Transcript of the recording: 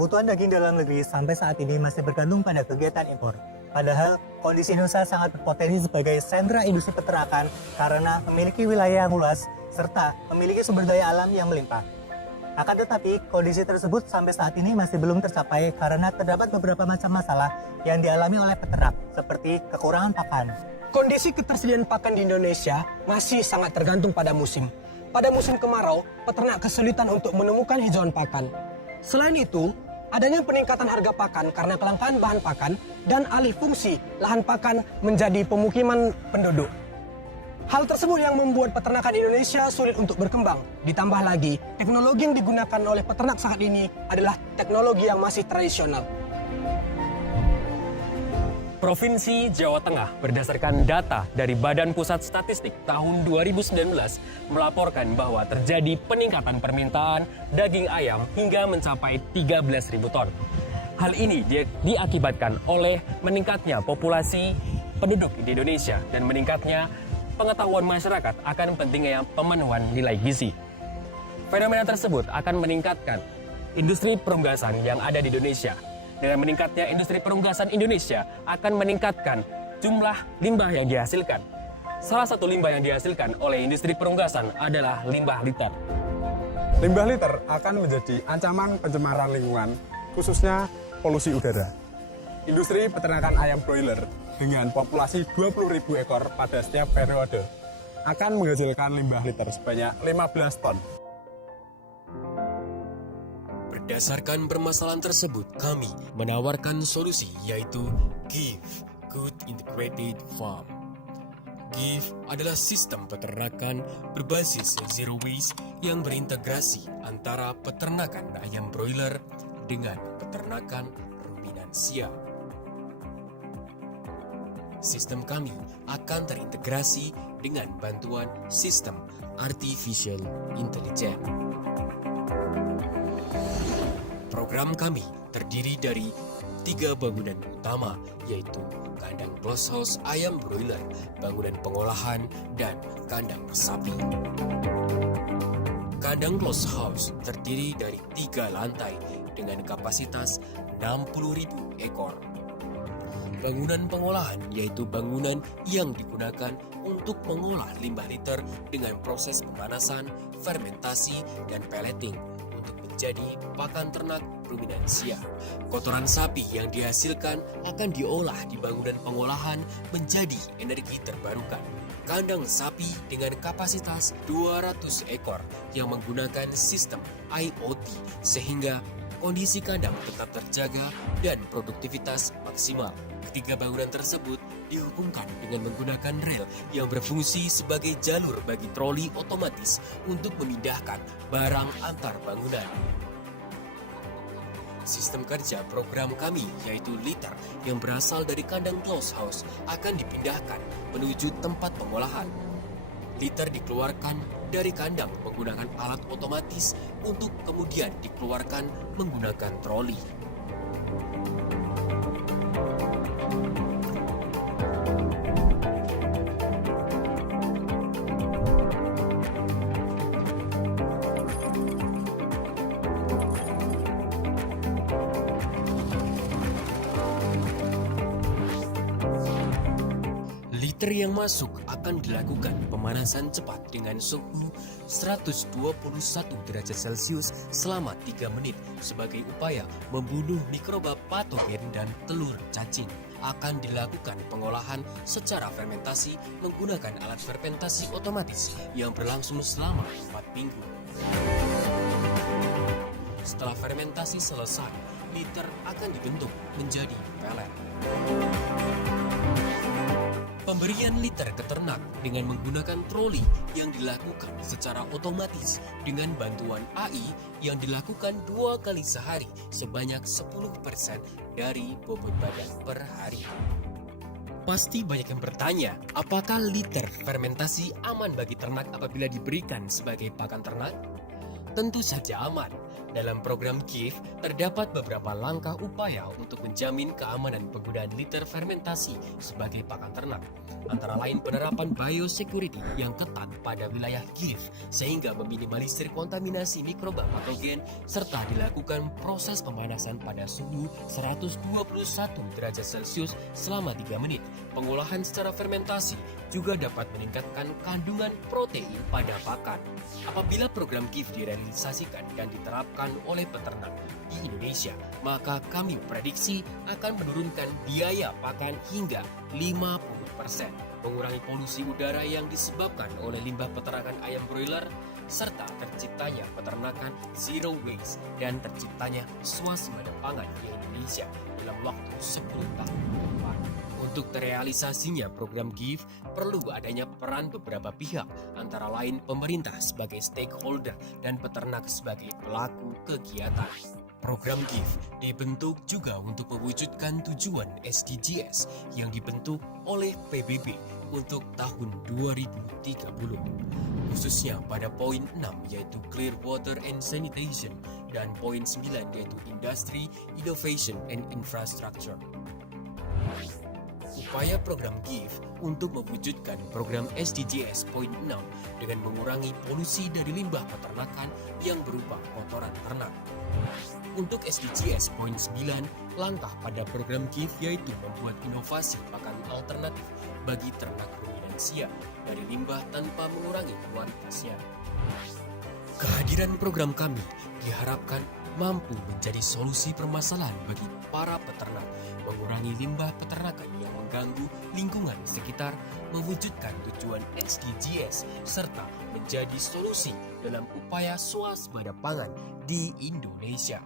kebutuhan daging dalam negeri sampai saat ini masih bergantung pada kegiatan impor. Padahal kondisi Indonesia sangat berpotensi sebagai sentra industri peternakan karena memiliki wilayah yang luas serta memiliki sumber daya alam yang melimpah. Akan tetapi, kondisi tersebut sampai saat ini masih belum tercapai karena terdapat beberapa macam masalah yang dialami oleh peternak, seperti kekurangan pakan. Kondisi ketersediaan pakan di Indonesia masih sangat tergantung pada musim. Pada musim kemarau, peternak kesulitan untuk menemukan hijauan pakan. Selain itu, adanya peningkatan harga pakan karena kelangkaan bahan pakan dan alih fungsi lahan pakan menjadi pemukiman penduduk. Hal tersebut yang membuat peternakan Indonesia sulit untuk berkembang. Ditambah lagi, teknologi yang digunakan oleh peternak saat ini adalah teknologi yang masih tradisional. Provinsi Jawa Tengah berdasarkan data dari Badan Pusat Statistik tahun 2019 melaporkan bahwa terjadi peningkatan permintaan daging ayam hingga mencapai 13.000 ton. Hal ini diakibatkan oleh meningkatnya populasi penduduk di Indonesia dan meningkatnya pengetahuan masyarakat akan pentingnya pemenuhan nilai gizi. Fenomena tersebut akan meningkatkan industri perunggasan yang ada di Indonesia. Dengan meningkatnya industri perunggasan Indonesia akan meningkatkan jumlah limbah yang dihasilkan. Salah satu limbah yang dihasilkan oleh industri perunggasan adalah limbah litter. Limbah litter akan menjadi ancaman pencemaran lingkungan, khususnya polusi udara. Industri peternakan ayam broiler dengan populasi 20.000 ekor pada setiap periode akan menghasilkan limbah litter sebanyak 15 ton. Berdasarkan permasalahan tersebut, kami menawarkan solusi yaitu GIVE, Good Integrated Farm. GIVE adalah sistem peternakan berbasis zero waste yang berintegrasi antara peternakan ayam broiler dengan peternakan ruminansia. Sistem kami akan terintegrasi dengan bantuan sistem Artificial Intelligence. Program kami terdiri dari 3 bangunan utama, yaitu kandang close house ayam broiler, bangunan pengolahan, dan kandang sapi. Kandang close house terdiri dari 3 lantai dengan kapasitas 60.000 ekor. Bangunan pengolahan yaitu bangunan yang digunakan untuk mengolah limbah litter dengan proses pemanasan, fermentasi, dan pelleting untuk menjadi pakan ternak ruminansia. Kotoran sapi yang dihasilkan akan diolah di bangunan pengolahan menjadi energi terbarukan. Kandang sapi dengan kapasitas 200 ekor yang menggunakan sistem IoT sehingga kondisi kandang tetap terjaga dan produktivitas maksimal. Ketiga bangunan tersebut dihubungkan dengan menggunakan rel yang berfungsi sebagai jalur bagi troli otomatis untuk memindahkan barang antar bangunan. Sistem kerja program kami yaitu litter yang berasal dari kandang close house akan dipindahkan menuju tempat pengolahan. Litter dikeluarkan dari kandang menggunakan alat otomatis untuk kemudian dikeluarkan menggunakan troli. Liter yang masuk akan dilakukan pemanasan cepat dengan suhu 121 derajat Celcius selama 3 menit sebagai upaya membunuh mikroba patogen dan telur cacing. Akan dilakukan pengolahan secara fermentasi menggunakan alat fermentasi otomatis yang berlangsung selama 4 minggu. Setelah fermentasi selesai, liter akan dibentuk menjadi pelet. Pemberian liter ke ternak dengan menggunakan troli yang dilakukan secara otomatis dengan bantuan AI yang dilakukan 2 kali sehari sebanyak 10% dari bobot badan per hari. Pasti banyak yang bertanya, apakah liter fermentasi aman bagi ternak apabila diberikan sebagai pakan ternak? Tentu saja aman, Dalam program GIFT, terdapat beberapa langkah upaya untuk menjamin keamanan penggunaan liter fermentasi sebagai pakan ternak. Antara lain penerapan biosecurity yang ketat pada wilayah GIFT sehingga meminimalisir kontaminasi mikroba patogen serta dilakukan proses pemanasan pada suhu 121 derajat Celcius selama 3 menit. Pengolahan secara fermentasi juga dapat meningkatkan kandungan protein pada pakan. Apabila program GIFT direalisasikan dan diterapkan oleh peternak di Indonesia, maka kami prediksi akan menurunkan biaya pakan hingga 50%, mengurangi polusi udara yang disebabkan oleh limbah peternakan ayam broiler, serta terciptanya peternakan zero waste dan terciptanya swasembada pangan di Indonesia dalam waktu 10 tahun ke depan. Untuk terrealisasinya program GIFT perlu adanya peran beberapa pihak, antara lain pemerintah sebagai stakeholder dan peternak sebagai pelaku kegiatan. Program GIFT dibentuk juga untuk mewujudkan tujuan SDGs yang dibentuk oleh PBB untuk tahun 2030, khususnya pada poin 6 yaitu Clear Water and Sanitation dan poin 9 yaitu Industry, Innovation and Infrastructure. Upaya program GIFT untuk mewujudkan program SDGs poin 6 dengan mengurangi polusi dari limbah peternakan yang berupa kotoran ternak. Untuk SDGs poin 9, langkah pada program GIFT yaitu membuat inovasi pakan alternatif bagi ternak ruminansia dari limbah tanpa mengurangi kualitasnya. Kehadiran program kami diharapkan mampu menjadi solusi permasalahan bagi para peternak, mengurangi limbah peternakan yang mengganggu lingkungan sekitar, mewujudkan tujuan SDGs, serta menjadi solusi dalam upaya swasembada pangan di Indonesia.